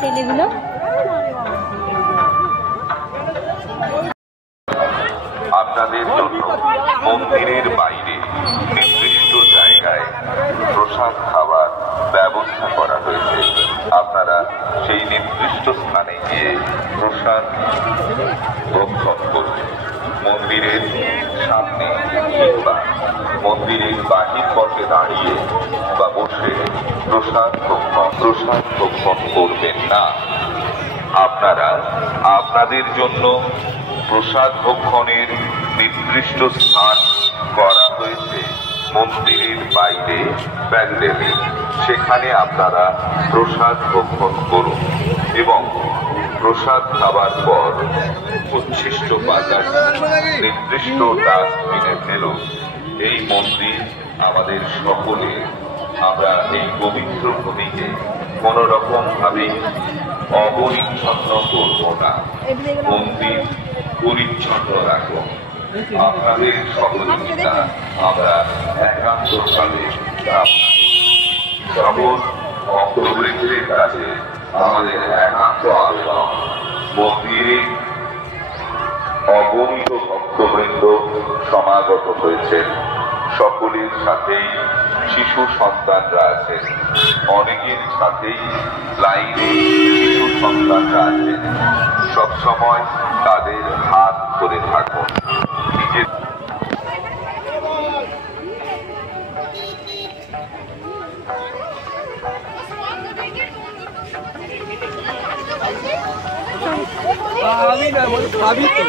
ছেলেগুলো আপনাদের জন্য মন্দিরের বাইরে নির্দিষ্ট জায়গায় প্রসাদ খাবার ব্যবস্থা করা হয়েছে। আপনারা সেই নির্দিষ্ট স্থানে গিয়ে প্রসাদ ভক্ষণ করবেন। মন্দিরের সামনে কিংবা মন্দিরের বাহির পথে দাঁড়িয়ে বা বসে প্রসাদ ভক্ষণ করবেন না। আপনারা আপনাদের জন্য প্রসাদ ভক্ষণের নির্দিষ্ট স্থান করা হয়েছে মন্দিরের বাইরে প্যান্ডেলে। সেখানে আপনারা প্রসাদ ভক্ষণ করুন এবং প্রসাদ খাবার পর উচ্ছিষ্ট বাজার নির্দিষ্ট ডাস্টবিনে ফেলুন। এই মন্দির আমাদের সকলে, আমরা এই পবিত্র ভূমিকে কোন রকম ভাবে অপরিচ্ছন্ন করব না। মন্দির পরিচ্ছন্ন রাখুন। আপনাদের সহযোগিতা আমরা একান্তভাবে সকল ভক্তবৃন্দের কাছে আমাদের একান্ত আবেদন, মন্দিরে অগণিত ভক্তবৃন্দ সমাগত হয়েছেন। সকলের সাথেই শিশু সন্তানরা আছেন, অনেকের সাথেই লাইনে শিশু সন্তানরা আছেন। সবসময় তাদের হাত ধরে থাকুন। নিজের আমি না বল খাবি তো